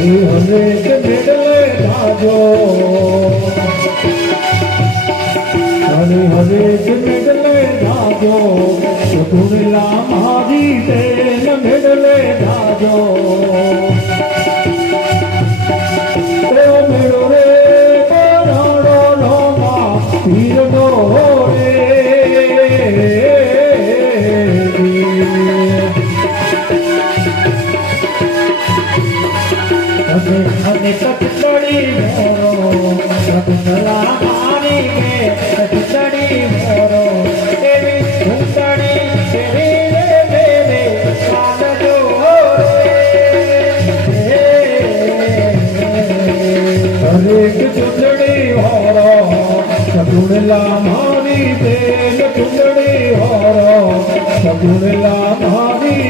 હરેક મેડલે ભાજો હરે હરેક મેડલે ભાજો સુધુરલા મહાજી તેન મેડલે ભાજો अबे हमें तक चढ़ी मोरो रतनला पानी में तक चढ़ी मोरो तेरी घुटड़ी तेरी रे मेरे कान जो अरे चुंदड़ी होरो सगुनला मारी तेल चुंदड़ी होरो सगुनला मारी